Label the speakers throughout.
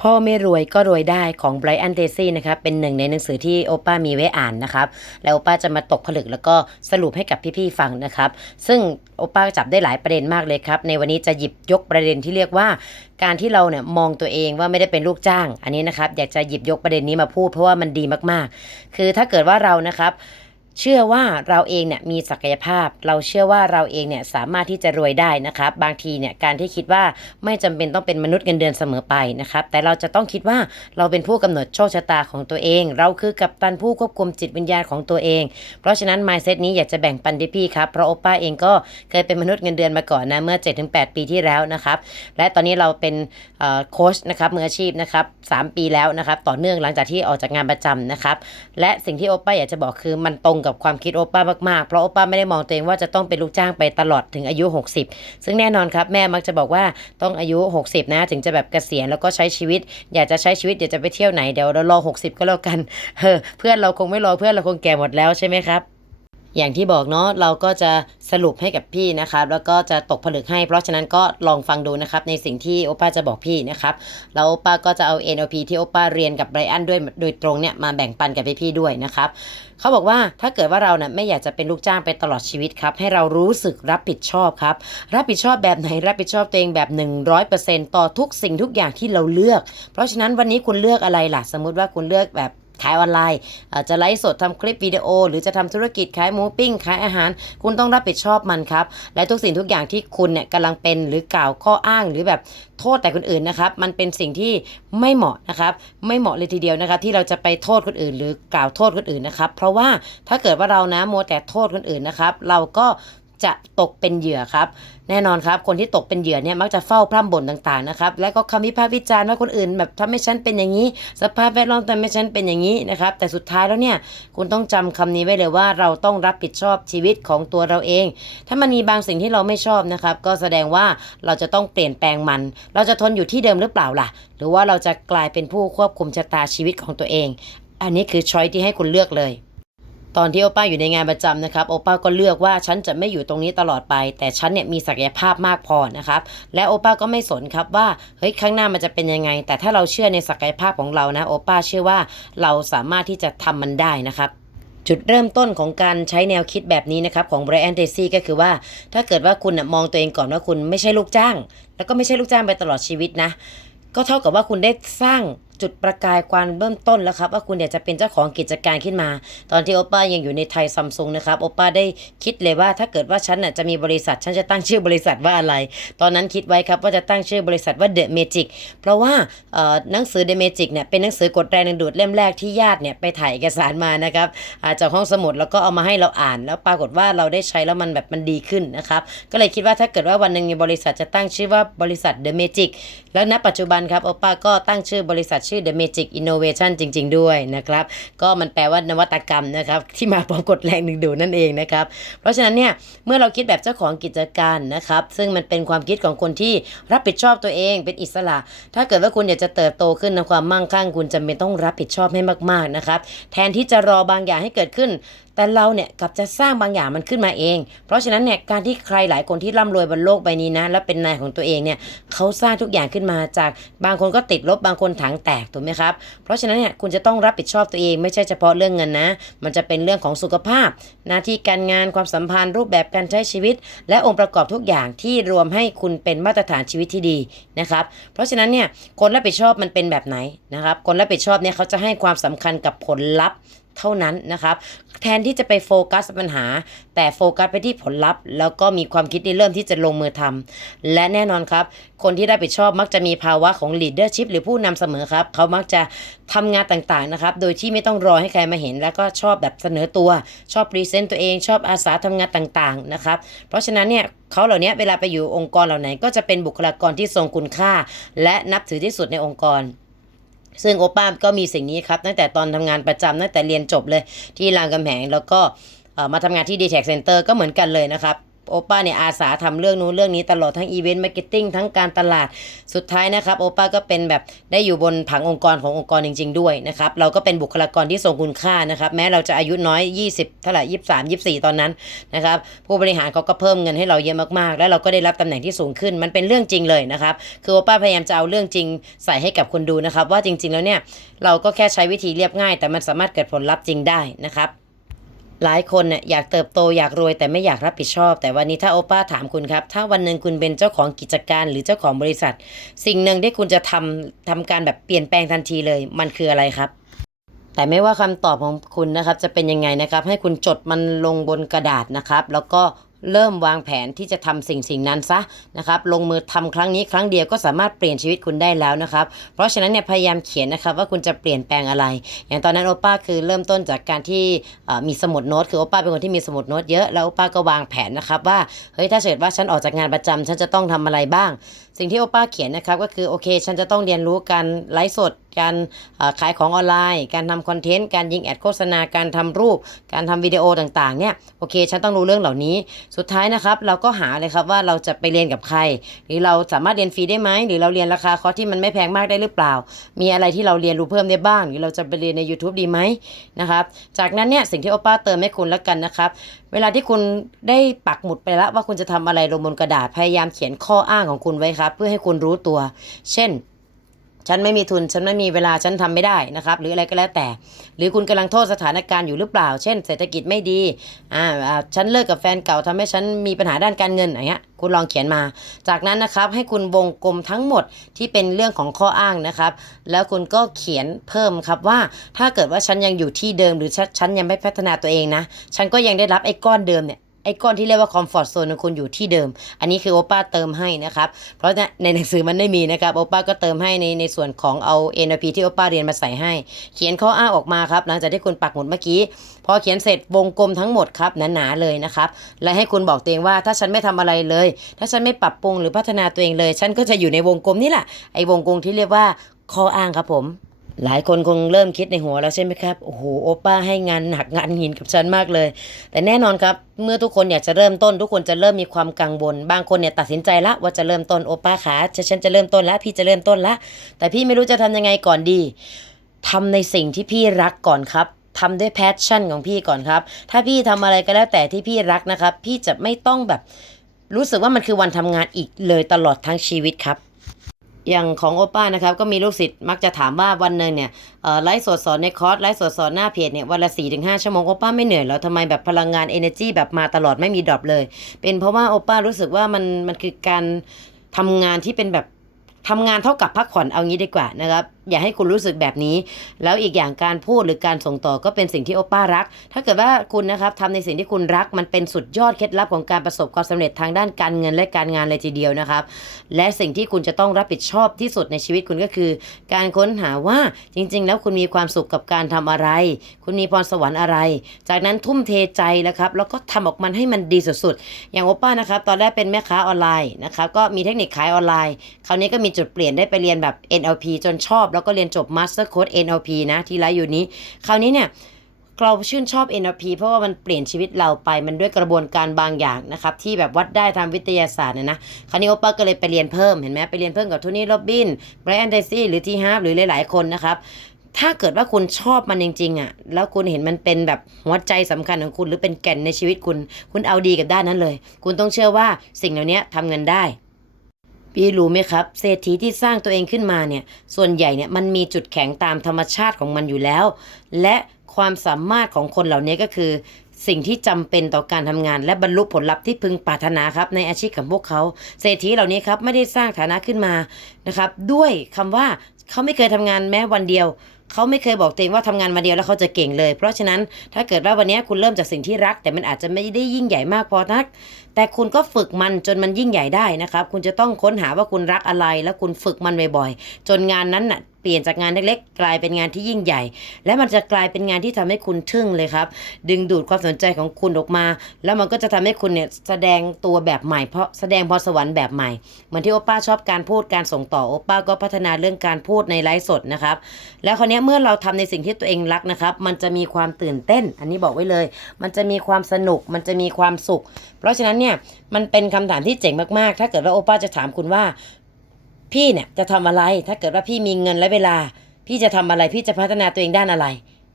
Speaker 1: พ่อไม่รวยก็รวยได้ของไบรอันเ a ซี่นะครับเป็นหนึ่งในหนังสือที่โอป้ามีไว้อ่านนะครับแล้วโอป้าจะมาตกผลึกแล้วก็สรุปให้กับพี่ๆฟังนะครับซึ่งโอป้าจับได้หลายประเด็นมากเลยครับในวันนี้จะหยิบยกประเด็นที่เรียกว่า การที่เราเนี่ยมองตัวเองว่าไม่ได้เป็นลูกจ้าง อันนี้นะครับอยากจะหยิบยกประเด็นนี้มาพูดเพราะว่ามันดีมากๆ คือถ้าเกิดว่าเรานะครับ เชื่อว่าเราเองเนี่ยมีศักยภาพ เราเชื่อว่าเราเองเนี่ยสามารถที่จะรวยได้นะครับบางทีเนี่ยการที่คิดว่าไม่จำเป็นต้องเป็นมนุษย์เงินเดือนเสมอไปนะครับแต่เราจะต้องคิดว่าเราเป็นผู้กำหนดโชคชะตาของตัวเอง เราคือกัปตันผู้ควบคุมจิตวิญญาณของตัวเอง เพราะฉะนั้น mindset นี้อยากจะแบ่งปันที่พี่ครับเพราะโอป้าเองก็เคยเป็นมนุษย์เงินเดือนมาก่อนนะเมื่อ 7-8 ปีที่แล้วนะครับและตอนนี้เราเป็นโค้ชนะครับมืออาชีพนะครับ3ปีแล้วนะครับต่อเนื่องหลังจากที่ออกจากงานประจำนะครับและสิ่งที่โอป้าอยากจะบอกคือมันตรงกับความคิดโอป้ามากๆ เพราะโอป้าไม่ได้มองตัวเองว่าจะต้องเป็นลูกจ้างไปตลอดถึงอายุ 60 ซึ่งแน่นอนครับแม่มักจะบอกว่าต้องอายุ 60 นะถึงจะแบบเกษียณแล้วก็ใช้ชีวิต อยากจะใช้ชีวิตอยากจะไปเที่ยวไหนเดี๋ยวเรารอ60 ก็แล้วกันเออเพื่อนเราคงไม่รอเพื่อนเราคงแก่หมดแล้วใช่ไหมครับ อย่างที่บอกเนาะเราก็จะสรุปให้กับพี่นะครับ แล้วก็จะตกผลึกให้ เพราะฉะนั้นก็ลองฟังดูนะครับ ในสิ่งที่โอป้าจะบอกพี่นะครับแล้วโอป้าก็จะเอา NLP ที่โอป้าเรียนกับไบรอันด้วยโดยตรงเนี่ยมาแบ่งปันกับพี่ๆด้วยนะครับเขาบอกว่าถ้าเกิดว่าเราเนี่ยไม่อยากจะเป็นลูกจ้างไปตลอดชีวิตครับ ให้เรารู้สึกรับผิดชอบครับ รับผิดชอบแบบไหนรับผิดชอบตัวเองแบบ 100%ต่อทุกสิ่งทุกอย่างที่เราเลือก เพราะฉะนั้นวันนี้คุณเลือกอะไรล่ะ สมมุติว่าคุณเลือกแบบ ขายออนไลน์อาจจะไลฟ์สดทำคลิปวิดีโอ หรือจะทำธุรกิจขายหมูปิ้งขายอาหาร คุณต้องรับผิดชอบมันครับ และทุกสิ่งทุกอย่างที่คุณเนี่ยกำลังเป็นหรือกล่าวข้ออ้างหรือแบบโทษแต่คนอื่นนะครับ มันเป็นสิ่งที่ไม่เหมาะนะครับ ไม่เหมาะเลยทีเดียวนะครับที่เราจะไปโทษคนอื่น หรือกล่าวโทษคนอื่นนะครับ เพราะว่าถ้าเกิดว่าเรานะมัวแต่โทษคนอื่นนะครับ เราก็ จะตกเป็นเหยื่อครับ แน่นอนครับคนที่ตกเป็นเหยื่อเนี่ยมักจะเฝ้าพร่ำบ่นต่างๆนะครับและก็คำวิพากษ์วิจารณ์ว่าคนอื่นแบบทำให้ฉันเป็นอย่างนี้ สภาพแวดล้อมทำให้ฉันเป็นอย่างนี้นะครับแต่สุดท้ายแล้วเนี่ยคุณต้องจำคำนี้ไว้เลยว่าเราต้องรับผิดชอบชีวิตของตัวเราเอง ถ้ามันมีบางสิ่งที่เราไม่ชอบนะครับก็แสดงว่าเราจะต้องเปลี่ยนแปลงมัน เราจะทนอยู่ที่เดิมหรือเปล่าล่ะ หรือว่าเราจะกลายเป็นผู้ควบคุมชะตาชีวิตของตัวเอง อันนี้คือช้อยที่ให้คุณเลือกเลย ตอนที่โอป้าอยู่ในงานประจำนะครับโอป้าก็เลือกว่าฉันจะไม่อยู่ตรงนี้ตลอดไป แต่ฉันเนี่ยมีศักยภาพมากพอนะครับและโอป้าก็ไม่สนครับว่าเฮ้ยข้างหน้ามันจะเป็นยังไง แต่ถ้าเราเชื่อในศักยภาพของเรานะโอป้าเชื่อว่าเราสามารถที่จะทำมันได้นะครับจุดเริ่มต้นของการใช้แนวคิดแบบนี้นะครับของ Brian Tracy ก็คือว่า ถ้าเกิดว่าคุณมองตัวเองก่อนว่าคุณไม่ใช่ลูกจ้าง แล้วก็ไม่ใช่ลูกจ้างไปตลอดชีวิตนะ ก็เท่ากับว่าคุณได้สร้าง จุดประกายความเริ่มต้นแล้วครับ ว่าคุณอยากจะเป็นเจ้าของกิจการขึ้นมา ตอนที่โอป้ายังอยู่ในไทยซัมซุงนะครับโอป้าได้คิดเลยว่าถ้าเกิดว่าฉันน่ะจะมีบริษัทฉันจะตั้งชื่อบริษัทว่าอะไร ตอนนั้นคิดไว้ครับว่าจะตั้งชื่อบริษัทว่า The Magic เพราะว่าเอ่อหนังสือ The Magic เนี่ยเป็นหนังสือกดแรงดึงดูดเล่มแรกที่ญาติเนี่ยไปถ่ายเอกสารมานะครับอาจากห้องสมุดแล้วก็เอามาให้เราอ่าน แล้วปรากฏว่าเราได้ใช้แล้วมันแบบมันดีขึ้นนะครับก็เลยคิดว่าถ้าเกิดว่าวันหนึ่งมีบริษัทจะตั้งชื่อว่าบริษัท The Magic แล้วณปัจจุบันครับโอป้าก็ตั้งชื่อบริษัทชื่อ The Magic Innovation จริง ๆ ด้วยนะครับ ก็มันแปลว่านวัตกรรมนะครับที่มาพร้อมกฎแรงดึงดูดนั่นเองนะครับ เพราะฉะนั้นเนี่ยเมื่อเราคิดแบบเจ้าของกิจการนะครับ ซึ่งมันเป็นความคิดของคนที่รับผิดชอบตัวเองเป็นอิสระ ถ้าเกิดว่าคุณอยากจะเติบโตขึ้นในความมั่งคั่ง คุณจำเป็นต้องรับผิดชอบให้มากๆนะครับแทนที่จะรอบางอย่างให้เกิดขึ้น แต่เราเนี่ยกลับจะสร้างบางอย่างมันขึ้นมาเอง เพราะฉะนั้นเนี่ยการที่ใครหลายคนที่ร่ำรวยบนโลกใบนี้นะ แล้วเป็นนายของตัวเองเนี่ยเขาสร้างทุกอย่างขึ้นมาจากบางคนก็ติดลบบางคนถังแตกถูกไหมครับ เพราะฉะนั้นเนี่ยคุณจะต้องรับผิดชอบตัวเองไม่ใช่เฉพาะเรื่องเงินนะ มันจะเป็นเรื่องของสุขภาพ หน้าที่การงานความสัมพันธ์รูปแบบการใช้ชีวิต และองค์ประกอบทุกอย่างที่รวมให้คุณเป็นมาตรฐานชีวิตที่ดีนะครับ เพราะฉะนั้นเนี่ยคนรับผิดชอบมันเป็นแบบไหนนะครับ คนรับผิดชอบเนี่ยเขาจะให้ความสำคัญกับผลลัพธ์ เท่านั้นนะครับ แทนที่จะไปโฟกัสปัญหา แต่โฟกัสไปที่ผลลัพธ์ แล้วก็มีความคิดที่เริ่มที่จะลงมือทำและแน่นอนครับ คนที่รับผิดชอบมักจะมีภาวะของ leadership หรือผู้นำเสมอครับ เขามักจะทำงานต่างๆนะครับ โดยที่ไม่ต้องรอให้ใครมาเห็น แล้วก็ชอบแบบเสนอตัว ชอบพรีเซนต์ตัวเอง ชอบอาสาทำงานต่างๆนะครับ เพราะฉะนั้นเนี่ยเขาเหล่านี้เวลาไปอยู่องค์กรเหล่าไหนก็จะเป็นบุคลากรที่ทรงคุณค่า และนับถือที่สุดในองค์กร ซึ่งโอป้าก็มีสิ่งนี้ครับตั้งแต่ตอนทำงานประจำตั้งแต่เรียนจบเลยที่รามคำแหงแล้วก็มาทำงานที่ d t แท Center ก็เหมือนกันเลยนะครับ โอป้าเนี่ยอาสาทำเรื่องนู้นเรื่องนี้ตลอดทั้งอีเวนต์มาร์เก็ตติ้งทั้งการตลาดสุดท้ายนะครับโอป้าก็เป็นแบบได้อยู่บนผังองค์กรขององค์กรจริง ๆ ด้วยนะครับเราก็เป็นบุคลากรที่ทรงคุณค่านะครับแม้เราจะอายุน้อย 20เท่าไหร่ยี่สามยี่สี่ตอนนั้นนะครับผู้บริหารเขาก็เพิ่มเงินให้เราเยอะมากๆ แล้วเราก็ได้รับตำแหน่งที่สูงขึ้นมันเป็นเรื่องจริงเลยนะครับคือโอป้าพยายามจะเอาเรื่องจริงใส่ให้กับคนดูนะครับว่าจริง ๆ แล้วเนี่ยเราก็แค่ใช้วิธีเรียบง่าย แต่มันสามารถเกิดผลลัพธ์จริงได้นะครับ หลายคนเนี่ยอยากเติบโตอยากรวยแต่ไม่อยากรับผิดชอบ แต่วันนี้ถ้าโอป้าถามคุณครับ ถ้าวันหนึ่งคุณเป็นเจ้าของกิจการหรือเจ้าของบริษัท สิ่งหนึ่งที่คุณจะทำทำการแบบเปลี่ยนแปลงทันทีเลย มันคืออะไรครับ แต่ไม่ว่าคำตอบของคุณนะครับจะเป็นยังไงนะครับ ให้คุณจดมันลงบนกระดาษนะครับ แล้วก็ เริ่มวางแผนที่จะทำสิ่งสิ่งนั้นซะนะครับลงมือทำครั้งนี้ครั้งเดียวก็สามารถเปลี่ยนชีวิตคุณได้แล้วนะครับ เพราะฉะนั้นเนี่ยพยายามเขียนนะครับว่าคุณจะเปลี่ยนแปลงอะไร อย่างตอนนั้นโอป้าคือเริ่มต้นจากการที่มีสมุดโน้ตคือโอป้าเป็นคนที่มีสมุดโน้ตเยอะแล้วโอป้าก็วางแผนนะครับว่าเฮ้ยถ้าเกิดว่าฉันออกจากงานประจำฉันจะต้องทำอะไรบ้าง สิ่งที่โอป้าเขียนนะครับก็คือโอเคฉันจะต้องเรียนรู้การไลฟ์สด การขายของออนไลน์ การทำคอนเทนต์ การยิงแอดโฆษณา การทำรูป การทำวิดีโอต่างๆเนี่ยโอเคฉันต้องรู้เรื่องเหล่านี้ สุดท้ายนะครับเราก็หาเลยครับว่าเราจะไปเรียนกับใคร หรือเราสามารถเรียนฟรีได้ไหมหรือเราเรียนราคาคอร์สที่มันไม่แพงมากได้หรือเปล่า มีอะไรที่เราเรียนรู้เพิ่มได้บ้าง หรือเราจะไปเรียนใน YouTube ดีไหมนะครับจากนั้นเนี่ยสิ่งที่โอป้าเติมให้คุณแล้วกันนะครับเวลาที่คุณได้ปักหมุดไปแล้วว่าคุณจะทำอะไรลงบนกระดาษพยายามเขียนข้ออ้างของคุณไว้ครับ เพื่อให้คุณรู้ตัว เช่น ฉันไม่มีทุน ฉันไม่มีเวลา ฉันทำไม่ได้นะครับ หรืออะไรก็แล้วแต่ หรือคุณกำลังโทษสถานการณ์อยู่หรือเปล่า เช่น เศรษฐกิจไม่ดี อ่า ฉันเลิกกับแฟนเก่าทำให้ฉันมีปัญหาด้านการเงินอย่างเงี้ย คุณลองเขียนมา จากนั้นนะครับให้คุณวงกลมทั้งหมดที่เป็นเรื่องของข้ออ้างนะครับ แล้วคุณก็เขียนเพิ่มครับว่า ถ้าเกิดว่าฉันยังอยู่ที่เดิมหรือฉันยังไม่พัฒนาตัวเองนะ ฉันก็ยังได้รับไอ้ก้อนเดิมเนี่ย อ้ก้อนที่เรียกว่าคอมฟอร์ z โซนของคุณอยู่ที่เดิม อันนี้คือโอป้าเติมให้นะครับเพราะในหนังสือมันไม่มีนะครับโอป้าก็เติมให้ในในส่วนของเอา NLP ที่โอป้าเรียนมาใส่ให้ เขียนข้ออ้างออกมาครับหลังจากที่คุณปักหมุดเมื่อกี้พอเขียนเสร็จวงกลมทั้งหมดครับหนาๆเลยนะครับและให้คุณบอกตัวเองว่าถ้าฉันไม่ทำอะไรเลย ถ้าฉันไม่ปรับปรุงหรือพัฒนาตัวเองเลย ฉันก็จะอยู่ในวงกลมนี่แหละไอ้วงกลมที่เรียกว่าข้ออ้างครับผม หลายคนคงเริ่มคิดในหัวแล้วใช่ไหมครับ โอ้โห โอป้าให้งานหนักงานหินกับฉันมากเลย แต่แน่นอนครับ เมื่อทุกคนอยากจะเริ่มต้น ทุกคนจะเริ่มมีความกังวล บางคนเนี่ยตัดสินใจละว่าจะเริ่มต้นโอป้าขาจะฉันจะเริ่มต้นแล้วพี่จะเริ่มต้นละ แต่พี่ไม่รู้จะทำยังไงก่อนดีทำในสิ่งที่พี่รักก่อนครับทำด้วยแพชชั่นของพี่ก่อนครับ ถ้าพี่ทำอะไรก็แล้วแต่ที่พี่รักนะครับ พี่จะไม่ต้องแบบรู้สึกว่ามันคือวันทำงานอีกเลยตลอดทั้งชีวิตครับ อย่างของโอป้านะครับก็มีลูกศิษย์มักจะถามว่าวันหนึ่งเนี่ยไลฟ์สดสอนในคอร์สไลฟ์สดสอนหน้าเพจเนี่ยวันละสี่ถึงห้าชั่วโมงโอป้าไม่เหนื่อยแล้วทำไมแบบพลังงาน energy แบบมาตลอดไม่มีดรอปเลย เป็นเพราะว่าโอป้ารู้สึกว่ามันมันคือการทำงานที่เป็นแบบทำงานเท่ากับพักผ่อนเอางี้ดีกว่านะครับ อย่าให้คุณรู้สึกแบบนี้ แล้วอีกอย่างการพูดหรือการส่งต่อก็เป็นสิ่งที่โอป้ารัก ถ้าเกิดว่าคุณนะครับทำในสิ่งที่คุณรักมันเป็นสุดยอดเคล็ดลับของการประสบความสำเร็จทางด้านการเงินและการงานเลยทีเดียวนะครับ และสิ่งที่คุณจะต้องรับผิดชอบที่สุดในชีวิตคุณก็คือ การค้นหาว่าจริง ๆ แล้วคุณมีความสุขกับการทำอะไร คุณมีพรสวรรค์อะไร จากนั้นทุ่มเทใจแล้วครับแล้วก็ทำออกมันให้มันดีสุดๆ อย่างโอป้านะครับตอนแรกเป็นแม่ค้าออนไลน์นะครับก็มีเทคนิคขายออนไลน์ คราวนี้ก็มีจุดเปลี่ยนได้ไปเรียนแบบ NLP จนชอบแล้วก็เรียนจบ Master Code NLP นะที่ไลฟ์อยู่นี้ คราวนี้เนี่ยเราชื่นชอบ NLP เพราะว่ามันเปลี่ยนชีวิตเราไปมันด้วยกระบวนการบางอย่างนะครับ ที่แบบวัดได้ทางวิทยาศาสตร์เนี่ยนะคราวนี้โอป้าก็เลยไปเรียนเพิ่มเห็นไหมไปเรียนเพิ่มกับโทนี่โรบินไบรอันเดซี่หรือทีฮาร์หรือหลายๆคนนะครับถ้าเกิดว่าคุณชอบมันจริงๆอะ แล้วคุณเห็นมันเป็นแบบหัวใจสำคัญของคุณหรือเป็นแก่นในชีวิตคุณ คุณเอาดีกับด้านนั้นเลย คุณต้องเชื่อว่าสิ่งเหล่านี้ทำเงินได้ พี่รู้ไหมครับ เศรษฐีที่สร้างตัวเองขึ้นมาเนี่ย ส่วนใหญ่เนี่ยมันมีจุดแข็งตามธรรมชาติของมันอยู่แล้ว และความสามารถของคนเหล่านี้ก็คือ สิ่งที่จำเป็นต่อการทำงาน และบรรลุผลลัพธ์ที่พึงปรารถนาครับในอาชีพของพวกเขา เศรษฐีเหล่านี้ครับไม่ได้สร้างฐานะขึ้นมานะครับ ด้วยคำว่าเขาไม่เคยทำงานแม้วันเดียวเขาไม่เคยบอกตัวเองว่าทำงานมาเดียวแล้วเขาจะเก่งเลย เพราะฉะนั้นถ้าเกิดว่าวันนี้คุณเริ่มจากสิ่งที่รัก แต่มันอาจจะไม่ได้ยิ่งใหญ่มากพอนัก แต่คุณก็ฝึกมันจนมันยิ่งใหญ่ได้นะครับ คุณจะต้องค้นหาว่าคุณรักอะไร แล้วคุณฝึกมันบ่อยๆ จนงานนั้นน่ะเปลี่ยนจากงานเล็กๆ กลายเป็นงานที่ยิ่งใหญ่ และมันจะกลายเป็นงานที่ทำให้คุณทึ่งเลยครับ ดึงดูดความสนใจของคุณออกมา แล้วมันก็จะทำให้คุณเนี่ยแสดงตัวแบบใหม่ เพราะแสดงพรสวรรค์แบบใหม่ เหมือนที่โอป้าชอบการพูดการส่งต่อโอป้าก็พัฒนาเรื่องการพูดในไลฟ์สดนะครับ แล้วคราวนี้เมื่อเราทำในสิ่งที่ตัวเองรักนะครับ มันจะมีความตื่นเต้น อันนี้บอกไว้เลย มันจะมีความสนุก มันจะมีความสุขเพราะฉะนั้นเนี่ยมันเป็นคำถามที่เจ๋งมากๆ ถ้าเกิดว่าโอป้าจะถามคุณว่า พี่เนี่ยจะทำอะไร ถ้าเกิดว่าพี่มีเงินและเวลา พี่จะทำอะไร พี่จะพัฒนาตัวเองด้านอะไร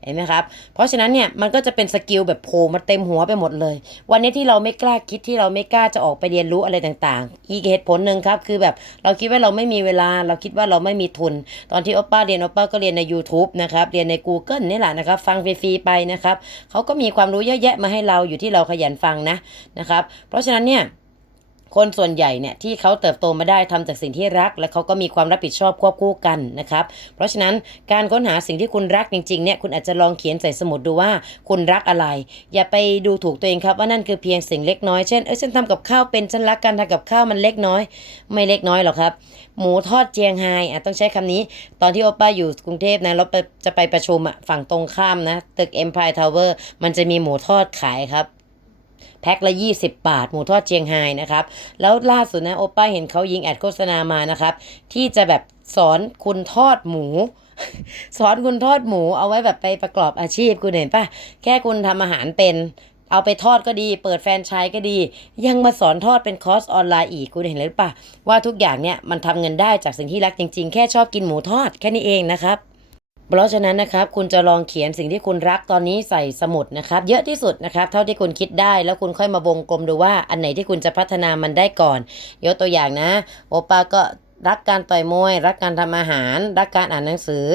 Speaker 1: เห็นไหมครับ เพราะฉะนั้นเนี่ยมันก็จะเป็นสกิลแบบโผล่มาเต็มหัวไปหมดเลย วันนี้ที่เราไม่กล้าคิดที่เราไม่กล้าจะออกไปเรียนรู้อะไรต่างๆ อีกเหตุผลหนึ่งครับคือแบบเราคิดว่าเราไม่มีเวลาเราคิดว่าเราไม่มีทุน ตอนที่โอป้าเรียนโอป้าก็เรียนใน YouTube นะครับเรียนใน Google นี่แหละนะครับฟังฟรีๆไปนะครับเขาก็มีความรู้เยอะแยะมาให้เราอยู่ที่เราขยันฟังนะนะครับเพราะฉะนั้นเนี่ย คนส่วนใหญ่เนี่ยที่เขาเติบโตมาได้ทำจากสิ่งที่รัก และเขาก็มีความรับผิดชอบควบคู่กันนะครับเพราะฉะนั้นการค้นหาสิ่งที่คุณรักจริงๆเนี่ยคุณอาจจะลองเขียนใส่สมุดดูว่าคุณรักอะไร อย่าไปดูถูกตัวเองครับว่านั่นคือเพียงสิ่งเล็กน้อยเช่นเอ้ยฉันทำกับข้าวเป็นฉันรักการทำกับข้าวมันเล็กน้อย ไม่เล็กน้อยหรอกครับ หมูทอดเจียงไฮ้อะต้องใช้คำนี้ ตอนที่โอป้าอยู่กรุงเทพนะเราไปจะไปประชุมอะฝั่งตรงข้ามนะตึก Empire Tower มันจะมีหมูทอดขายครับ แพ็คละ 20 บาท หมูทอดเจียงไฮ้นะครับ แล้วล่าสุดนะโอป้าเห็นเขายิงแอดโฆษณามานะครับ ที่จะแบบสอนคุณทอดหมู สอนคุณทอดหมูเอาไว้แบบไปประกอบอาชีพคุณเห็นปะแค่คุณทำอาหารเป็นเอาไปทอดก็ดี เปิดแฟนชส์ก็ดี ยังมาสอนทอดเป็นคอร์สออนไลน์อีกคุณเห็นเลยปะว่าทุกอย่างเนี่ยมันทำเงินได้จากสิ่งที่รักจริงๆ แค่ชอบกินหมูทอดแค่นี้เองนะครับ เพราะฉะนั้นนะครับคุณจะลองเขียนสิ่งที่คุณรักตอนนี้ใส่สมุดนะครับ เยอะที่สุดนะครับ เท่าที่คุณคิดได้แล้วคุณค่อยมาวงกลมดูว่าอันไหนที่คุณจะพัฒนามันได้ก่อน ยกตัวอย่างนะ โอป้าก็ รักการต่อยมวย รักการทำอาหาร รักการอ่านหนังสือ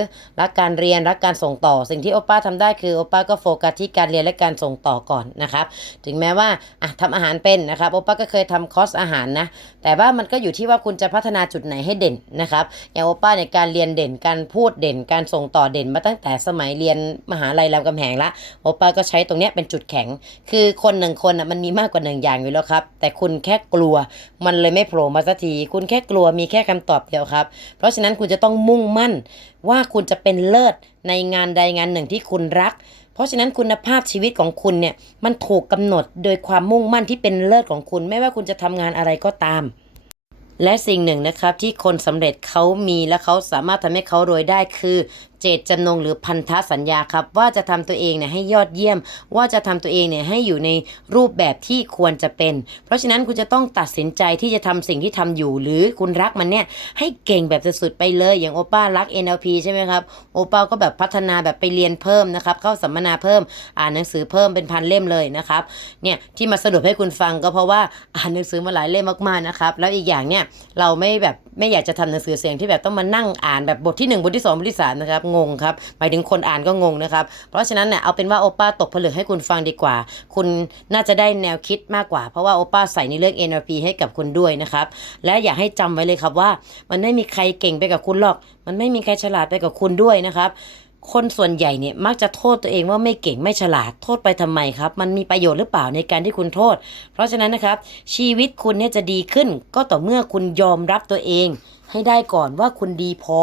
Speaker 1: รักการเรียนรักการส่งต่อ สิ่งที่โอป้าทำได้คือโอป้าก็โฟกัสที่การเรียนและการส่งต่อก่อนนะครับ ถึงแม้ว่าอะทำอาหารเป็นนะครับโอป้าก็เคยทำคอร์สอาหารนะ แต่ว่ามันก็อยู่ที่ว่าคุณจะพัฒนาจุดไหนให้เด่นนะครับ อย่างโอป้าเนี่ยการเรียนเด่น การพูดเด่น การส่งต่อเด่นมาตั้งแต่สมัยเรียนมหาลัยรามคำแหงละ โอป้าก็ใช้ตรงเนี้ยเป็นจุดแข็ง คือคนหนึ่งคนอะมันมีมากกว่าหนึ่งอย่างอยู่แล้วครับ แต่คุณแค่กลัว มันเลยไม่โผล่มาสักที คุณแค่กลัว มีแค่คำตอบเดียวครับ เพราะฉะนั้นคุณจะต้องมุ่งมั่นว่าคุณจะเป็นเลิศในงานใดงานหนึ่งที่คุณรัก เพราะฉะนั้นคุณภาพชีวิตของคุณเนี่ยมันถูกกำหนดโดยความมุ่งมั่นที่เป็นเลิศของคุณ ไม่ว่าคุณจะทำงานอะไรก็ตาม และสิ่งหนึ่งนะครับที่คนสำเร็จเขามีและเขาสามารถทำให้เขารวยได้คือ เจตจำนงหรือพันธสัญญาครับ ว่าจะทำตัวเองเนี่ยให้ยอดเยี่ยม ว่าจะทำตัวเองเนี่ยให้อยู่ในรูปแบบที่ควรจะเป็น เพราะฉะนั้นคุณจะต้องตัดสินใจที่จะทำสิ่งที่ทำอยู่ หรือคุณรักมันเนี่ยให้เก่งแบบสุดๆไปเลย อย่างโอป้ารัก NLP ใช่ไหมครับโอป้าก็แบบพัฒนาแบบไปเรียนเพิ่มนะครับเข้าสัมมนาเพิ่มอ่านหนังสือเพิ่มเป็นพันเล่มเลยนะครับเนี่ยที่มาสรุปให้คุณฟังก็เพราะว่าอ่านหนังสือมาหลายเล่มมากๆนะครับแล้วอีกอย่างเนี่ยเราไม่แบบไม่อยากจะทำหนังสือเสียงที่แบบต้องมานั่งอ่านแบบบทที่หนึ่งบทที่สองบทที่สามนะครับงงครับหมายถึงคนอ่านก็งงนะครับ เพราะฉะนั้นเนี่ยเอาเป็นว่าโอป้าตกผลึกให้คุณฟังดีกว่า คุณน่าจะได้แนวคิดมากกว่า เพราะว่าโอป้าใส่ในเรื่อง NLP ให้กับคุณด้วยนะครับ และอยากให้จำไว้เลยครับว่า มันไม่มีใครเก่งไปกับคุณหรอก มันไม่มีใครฉลาดไปกับคุณด้วยนะครับคนส่วนใหญ่เนี่ยมักจะโทษตัวเองว่าไม่เก่งไม่ฉลาดโทษไปทำไมครับ มันมีประโยชน์หรือเปล่าในการที่คุณโทษ เพราะฉะนั้นนะครับ ชีวิตคุณเนี่ยจะดีขึ้น ก็ต่อเมื่อคุณยอมรับตัวเอง ให้ได้ก่อนว่าคุณดีพอ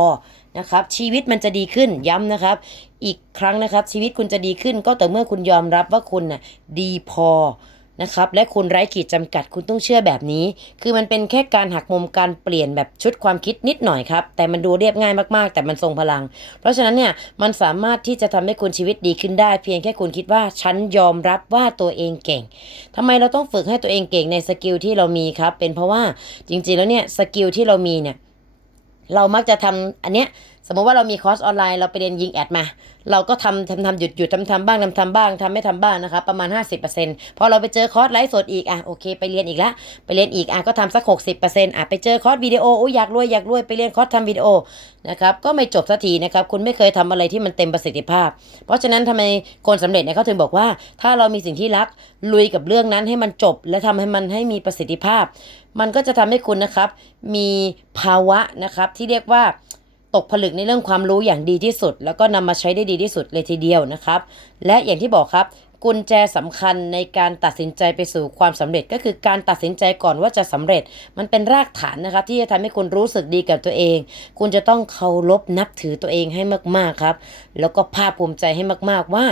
Speaker 1: นะครับ ชีวิตมันจะดีขึ้นย้ำนะครับ อีกครั้งนะครับ ชีวิตคุณจะดีขึ้น ก็แต่เมื่อคุณยอมรับว่าคุณน่ะดีพอนะครับและคุณไร้ขีดจำกัดคุณต้องเชื่อแบบนี้ คือมันเป็นแค่การหักมุมการเปลี่ยนแบบชุดความคิดนิดหน่อยครับ แต่มันดูเรียบง่ายมากๆ แต่มันทรงพลัง เพราะฉะนั้นเนี่ยมันสามารถที่จะทำให้คุณชีวิตดีขึ้นได้ เพียงแค่คุณคิดว่าฉันยอมรับว่าตัวเองเก่งทำไมเราต้องฝึกให้ตัวเองเก่งในสกิลที่เรามีครับเป็นเพราะว่าจริงๆแล้วเนี่ยสกิลที่เรามีเนี่ย เรามักจะทำอันเนี้ยสมมติว่าเรามีคอร์สออนไลน์เราไปเรียนยิงแอดมา เราก็ทำทำทำหยุดหยุดทำทำบ้างทำทำบ้างทำไม่ทำบ้างนะครับประมาณ 50%พอเราไปเจอคอร์สไลฟ์สดอีกอะโอเคไปเรียนอีกละไปเรียนอีกอะก็ทำสัก 60%อะไปเจอคอร์สวิดีโออุ้ยอยากรวยอยากรวยไปเรียนคอร์สทำวิดีโอนะครับก็ไม่จบสักทีนะครับคุณไม่เคยทำอะไรที่มันเต็มประสิทธิภาพ เพราะฉะนั้นทำไมคนสำเร็จเนี่ยเขาถึงบอกว่า ถ้าเรามีสิ่งที่รักลุยกับเรื่องนั้นให้มันจบ และทำให้มันให้มีประสิทธิภาพ มันก็จะทำให้คุณนะครับมีภาวะนะครับที่เรียกว่า ตกผลึกในเรื่องความรู้อย่างดีที่สุด แล้วก็นำมาใช้ได้ดีที่สุดเลยทีเดียวนะครับ และอย่างที่บอกครับกุญแจสำคัญในการตัดสินใจไปสู่ความสำเร็จก็คือการตัดสินใจก่อนว่าจะสำเร็จ มันเป็นรากฐานนะครับ ที่จะทำให้คุณรู้สึกดีกับตัวเอง คุณจะต้องเคารพนับถือตัวเองให้มากๆครับ แล้วก็ภาคภูมิใจให้มาก ๆว่า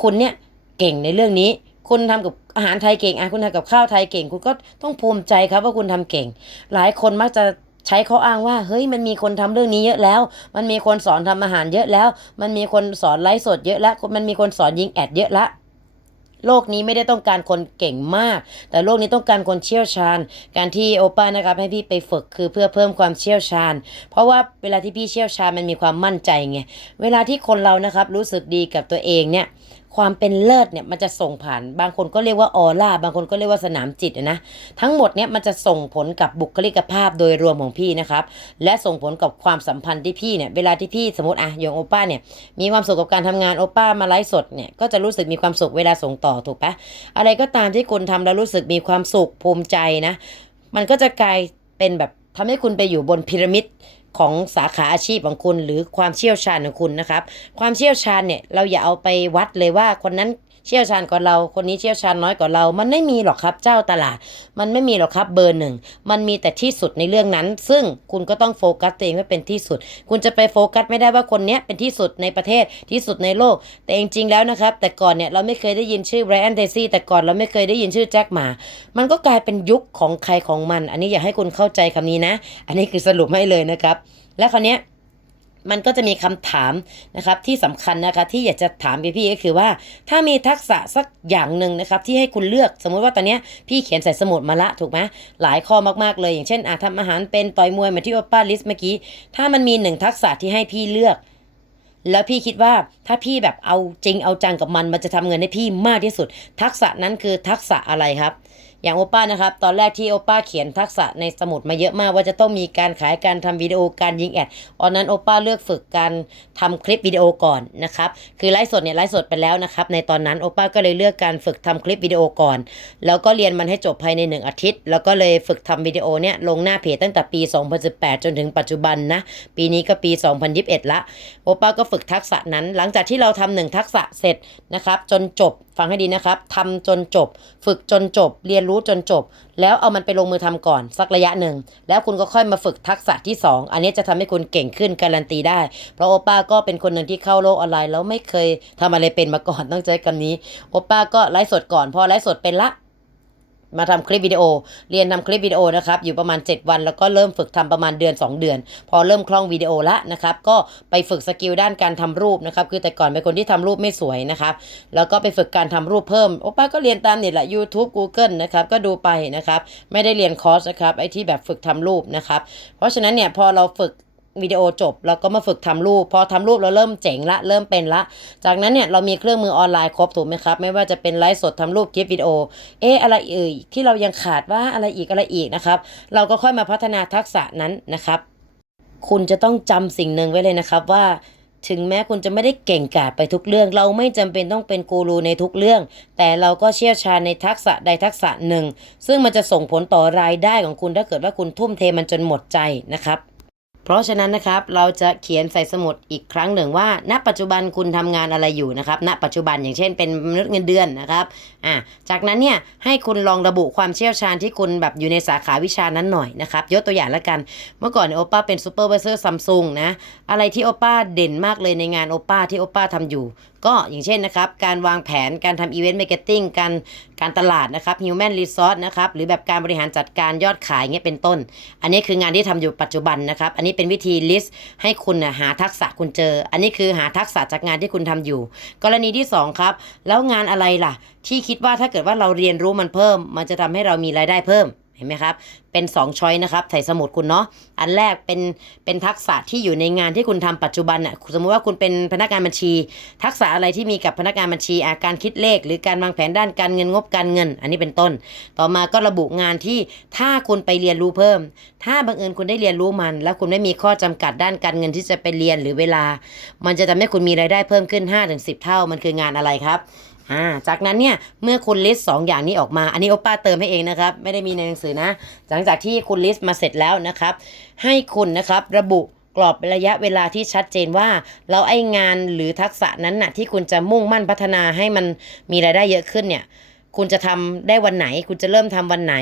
Speaker 1: คุณเนี่ยเก่งในเรื่องนี้ คุณทำกับอาหารไทยเก่งอะคุณทำกับข้าวไทยเก่ง คุณก็ต้องภูมิใจครับว่าคุณทำเก่ง หลายคนมักจะ ใช้ข้ออ้างว่าเฮ้ยมันมีคนทำเรื่องนี้เยอะแล้ว มันมีคนสอนทำอาหารเยอะแล้ว มันมีคนสอนไลฟ์สดเยอะแล้วมันมีคนสอนยิงแอดเยอะละโลกนี้ไม่ได้ต้องการคนเก่งมาก แต่โลกนี้ต้องการคนเชี่ยวชาญ การที่โอป้านะครับให้พี่ไปฝึกคือเพื่อเพิ่มความเชี่ยวชาญ เพราะว่าเวลาที่พี่เชี่ยวชาญมันมีความมั่นใจไง เวลาที่คนเรานะครับรู้สึกดีกับตัวเองเนี่ย ความเป็นเลิศเนี่ยมันจะส่งผ่านบางคนก็เรียกว่าออร่าบางคนก็เรียกว่าสนามจิตนะทั้งหมดเนี่ยมันจะส่งผลกับบุคลิกภาพโดยรวมของพี่นะครับ และส่งผลกับความสัมพันธ์ที่พี่เนี่ยเวลาที่พี่สมมติอะอย่างโอป้าเนี่ยมีความสุขกับการทำงานโอป้ามาไลฟ์สดเนี่ยก็จะรู้สึกมีความสุขเวลาส่งต่อถูกปะอะไรก็ตามที่คุณทำแล้วรู้สึกมีความสุขภูมิใจนะ มันก็จะกลายเป็นแบบทำให้คุณไปอยู่บนพีระมิด ของสาขาอาชีพของคุณ หรือความเชี่ยวชาญของคุณนะครับ ความเชี่ยวชาญเนี่ยเราอย่าเอาไปวัดเลยว่าคนนั้น เชี่ยวชาญกว่าเรา คนนี้เชี่ยวชาญน้อยกว่าเรา มันไม่มีหรอกครับเจ้าตลาด มันไม่มีหรอกครับเบอร์หนึ่ง มันมีแต่ที่สุดในเรื่องนั้น ซึ่งคุณก็ต้องโฟกัสตัวเองให้เป็นที่สุด คุณจะไปโฟกัสไม่ได้ว่าคนนี้เป็นที่สุดในประเทศ ที่สุดในโลก แต่จริงๆแล้วนะครับ แต่ก่อนเนี่ยเราไม่เคยได้ยินชื่อไบรอันเดซี่ แต่ก่อนเราไม่เคยได้ยินชื่อแจ็คหมา มันก็กลายเป็นยุคของใครของมัน อันนี้อยากให้คุณเข้าใจคำนี้นะ อันนี้คือสรุปให้เลยนะครับ และคราวเนี้ย มันก็จะมีคำถามนะครับที่สำคัญนะคะที่อยากจะถามพี่ๆก็คือว่า ถ้ามีทักษะสักอย่างหนึ่งนะครับที่ให้คุณเลือกสมมุติว่าตอนนี้พี่เขียนใส่สมุดมาละถูกไหมหลายข้อมากๆเลย อย่างเช่นอาทำอาหารเป็นต่อยมวยเหมือนที่โอป้าลิสเมื่อกี้ ถ้ามันมีหนึ่งทักษะที่ให้พี่เลือก แล้วพี่คิดว่าถ้าพี่แบบเอาจริงเอาจังกับมันมันจะทำเงินให้พี่มากที่สุด ทักษะนั้นคือทักษะอะไรครับ อย่างโอป้านะครับ ตอนแรกที่โอป้าเขียนทักษะในสมุดมาเยอะมาก ว่าจะต้องมีการขายการทำวิดีโอการยิงแอดตอนนั้นโอป้าเลือกฝึกการทำคลิปวิดีโอก่อนนะครับคือไลฟ์สดเนี่ยไลฟ์สดไปแล้วนะครับในตอนนั้นโอป้าก็เลยเลือกการฝึกทำคลิปวิดีโอก่อน แล้วก็เรียนมันให้จบภายในหนึ่งอาทิตย์ แล้วก็เลยฝึกทำวิดีโอเนี่ยลงหน้าเพจตั้งแต่ปี 2018 จนถึงปัจจุบันนะปีนี้ก็ปี 2021 ละโอป้าก็ฝึกทักษะนั้น หลังจากที่เราทำหนึ่งทักษะเสร็จนะครับจนจบ ฟังให้ดีนะครับทำจนจบ ฝึกจนจบ เรียนรู้จนจบ แล้วเอามันไปลงมือทำก่อนสักระยะหนึ่ง แล้วคุณก็ค่อยมาฝึกทักษะที่ 2 อันนี้จะทำให้คุณเก่งขึ้นการันตีได้ เพราะโอป้าก็เป็นคนหนึ่งที่เข้าโลกออนไลน์แล้วไม่เคยทำอะไรเป็นมาก่อนต้องใช้คำนี้ โอป้าก็ไลฟ์สดก่อน พอไลฟ์สดเป็นละ มาทำคลิปวิดีโอ เรียนทำคลิปวิดีโอนะครับอยู่ประมาณ 7 วัน แล้วก็เริ่มฝึกทำประมาณเดือน 2 เดือน พอเริ่มคล่องวิดีโอละนะครับก็ไปฝึกสกิลด้านการทำรูปนะครับคือแต่ก่อนเป็นคนที่ทำรูปไม่สวยนะครับแล้วก็ไปฝึกการทำรูปเพิ่มโอป้าก็เรียนตามเนี่แหละ YouTube Google นะครับก็ดูไปนะครับไม่ได้เรียนคอร์สนะครับไอ้ที่แบบฝึกทำรูปนะครับเพราะฉะนั้นเนี่ยพอเราฝึก วิดีโอจบเราก็มาฝึกทำรูป พอทำรูปเราเริ่มเจ๋งละ เริ่มเป็นละ จากนั้นเนี่ยเรามีเครื่องมือออนไลน์ครบถูกไหมครับ ไม่ว่าจะเป็นไลฟ์สดทำรูปคลิปวิดีโอ เอ๊ะอะไรเอ่ยที่เรายังขาดว่าอะไรอีกอะไรอีกนะครับ เราก็ค่อยมาพัฒนาทักษะนั้นนะครับ คุณจะต้องจำสิ่งหนึ่งไว้เลยนะครับว่าถึงแม้คุณจะไม่ได้เก่งกาจไปทุกเรื่อง เราไม่จำเป็นต้องเป็นกูรูในทุกเรื่อง แต่เราก็เชี่ยวชาญในทักษะใดทักษะหนึ่ง ซึ่งมันจะส่งผลต่อรายได้ของคุณถ้าเกิดว่าคุณทุ่มเทมันจนหมดใจนะครับ เพราะฉะนั้นนะครับเราจะเขียนใส่สมุดอีกครั้งหนึ่งว่า ณ ปัจจุบันคุณทำงานอะไรอยู่นะครับ ณ ปัจจุบันอย่างเช่นเป็นมนุษย์เงินเดือนนะครับอ่าจากนั้นเนี่ยให้คุณลองระบุความเชี่ยวชาญที่คุณแบบอยู่ในสาขาวิชานั้นหน่อยนะครับยกตัวอย่างละกัน เมื่อก่อนโอป้าเป็นซูเปอร์วิเซอร์ซัมซุงนะอะไรที่โอป้าเด่นมากเลยในงานโอป้าที่โอป้าทำอยู่ก็อย่างเช่นนะครับ การวางแผนการทำอีเวนต์มาร์เก็ตติ้งการการตลาดนะครับ human resource นะครับ หรือแบบการบริหารจัดการยอดขายเงี้ยเป็นต้น อันนี้คืองานที่ทำอยู่ปัจจุบันนะครับ อันนี้เป็นวิธี list ให้คุณนะหาทักษะคุณเจอ อันนี้คือหาทักษะจากงานที่คุณทำอยู่ กรณีที่สองครับ แล้วงานอะไรล่ะ ที่คิดว่าถ้าเกิดว่าเราเรียนรู้มันเพิ่ม มันจะทำให้เรามีรายได้เพิ่ม เห็นไหมครับ เป็น2ช้อยนะครับใส่สมุดคุณเนาะ อันแรกเป็นเป็นทักษะที่อยู่ในงานที่คุณทำปัจจุบันน่ะสมมุติว่าคุณเป็นพนักงานบัญชี ทักษะอะไรที่มีกับพนักงานบัญชีอาการคิดเลข หรือการวางแผนด้านการเงินงบการเงิน อันนี้เป็นต้น ต่อมาก็ระบุงานที่ถ้าคุณไปเรียนรู้เพิ่ม ถ้าบังเอิญคุณได้เรียนรู้มัน แล้วคุณไม่มีข้อจำกัดด้านการเงินที่จะไปเรียนหรือเวลา มันจะทำให้คุณมีรายได้เพิ่มขึ้น5-10 เท่ามันคืองานอะไรครับ อ่าจากนั้นเนี่ยเมื่อคุณลิสต์สองอย่างนี้ออกมา อันนี้โอป้าเติมให้เองนะครับ ไม่ได้มีในหนังสือนะ หลังจากที่คุณลิสต์มาเสร็จแล้วนะครับ ให้คุณนะครับระบุกรอบระยะเวลาที่ชัดเจนว่า เราไอ้งานหรือทักษะนั้นน่ะที่คุณจะมุ่งมั่นพัฒนาให้มันมีรายได้เยอะขึ้นเนี่ยคุณจะทำได้วันไหน คุณจะเริ่มทำวันไหน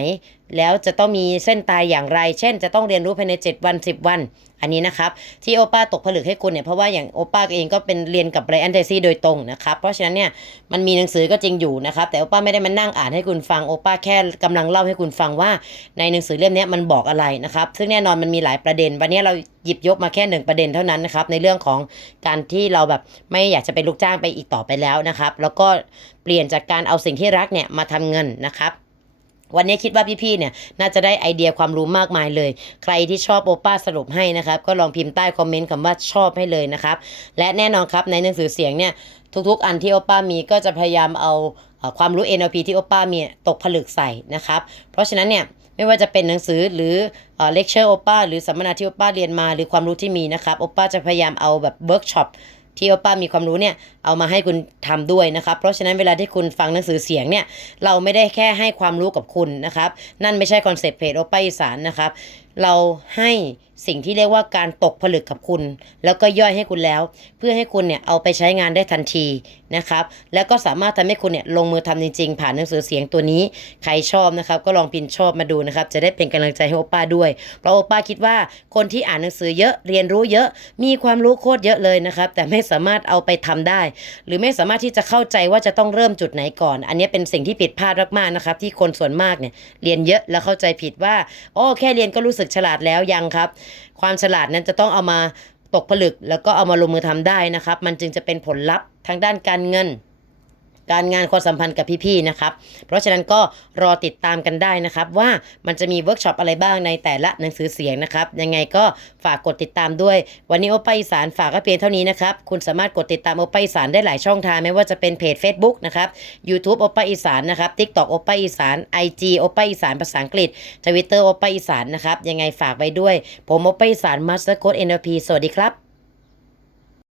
Speaker 1: แล้วจะต้องมีเส้นตายอย่างไร เช่น จะต้องเรียนรู้ภายใน 7 วัน 10 วัน อันนี้นะครับ ที่โอป้าตกผลึกให้คุณเนี่ย เพราะว่าอย่างโอป้าเองก็เป็นเรียนกับไบรอันเทซี่โดยตรงนะครับ เพราะฉะนั้นเนี่ย มันมีหนังสือก็จริงอยู่นะครับ แต่โอป้าไม่ได้มานั่งอ่านให้คุณฟัง โอป้าแค่กำลังเล่าให้คุณฟังว่า ในหนังสือเล่มนี้มันบอกอะไรนะครับ ซึ่งแน่นอนมันมีหลายประเด็น วันนี้เราหยิบยกมาแค่หนึ่งประเด็นเท่านั้นนะครับ ในเรื่องของการที่เราแบบไม่อยากจะเป็นลูกจ้างไปอีกต่อไปแล้วนะครับ แล้วก็เปลี่ยนจากการเอาสิ่งที่รักเนี่ยมาทำเงินนะครับ วันนี้คิดว่าพี่ๆเนี่ยน่าจะได้ไอเดียความรู้มากมายเลย ใครที่ชอบโอป้าสรุปให้นะครับก็ลองพิมพ์ใต้คอมเมนต์คำว่าชอบให้เลยนะครับและแน่นอนครับในหนังสือเสียงเนี่ยทุกๆ อันที่โอป้ามีก็จะพยายามเอาความรู้ NLP ที่โอป้ามีตกผลึกใส่นะครับเพราะฉะนั้นเนี่ยไม่ว่าจะเป็นหนังสือหรือเลคเชอร์โอป้าหรือสัมมนาที่โอป้าเรียนมาหรือความรู้ที่มีนะครับโอป้าจะพยายามเอาแบบเวิร์กช็อป ที่โอป้ามีความรู้เนี่ยเอามาให้คุณทำด้วยนะครับเพราะฉะนั้นเวลาที่คุณฟังหนังสือเสียงเนี่ยเราไม่ได้แค่ให้ความรู้กับคุณนะครับ นั่นไม่ใช่คอนเซ็ปต์เพจโอป้าอีสานนะครับ เราให้ สิ่งที่เรียกว่าการตกผลึกกับคุณ แล้วก็ย่อยให้คุณแล้ว เพื่อให้คุณเนี่ยเอาไปใช้งานได้ทันทีนะครับ แล้วก็สามารถทำให้คุณเนี่ยลงมือทำจริงๆ ผ่านหนังสือเสียงตัวนี้ ใครชอบนะครับ ก็ลองพิมพ์ชอบมาดูนะครับ จะได้เป็นกำลังใจให้โอป้าด้วย เพราะโอป้าคิดว่าคนที่อ่านหนังสือเยอะเรียนรู้เยอะ มีความรู้โคตรเยอะเลยนะครับ แต่ไม่สามารถเอาไปทำได้ หรือไม่สามารถที่จะเข้าใจว่าจะต้องเริ่มจุดไหนก่อน อันนี้เป็นสิ่งที่ผิดพลาดมากๆนะครับ ที่คนส่วนมากเนี่ยเรียนเยอะแล้วเข้าใจผิดว่าอ๋อแค่เรียนก็รู้สึกฉลาดแล้วยังครับความฉลาดนั้นจะต้องเอามาตกผลึกแล้วก็เอามาลงมือทำได้นะครับ มันจึงจะเป็นผลลัพธ์ทางด้านการเงิน การงานความสัมพันธ์กับพี่ๆนะครับ เพราะฉะนั้นก็รอติดตามกันได้นะครับว่ามันจะมีเวิร์กช็อปอะไรบ้างในแต่ละหนังสือเสียงนะครับ ยังไงก็ฝากกดติดตามด้วย วันนี้โอป้าอีสานฝากก็เพียงเท่านี้นะครับ คุณสามารถกดติดตามโอป้าอีสานได้หลายช่องทางไม่ว่าจะเป็นเพจ Facebook นะครับ YouTube โอป้าอีสานนะครับ TikTok โอป้าอีสาน IG โอป้าอีสานภาษาอังกฤษ Twitter โอป้าอีสานนะครับยังไงฝากไว้ด้วย ผมโอป้าอีสาน Master Code NLP สวัสดีครับ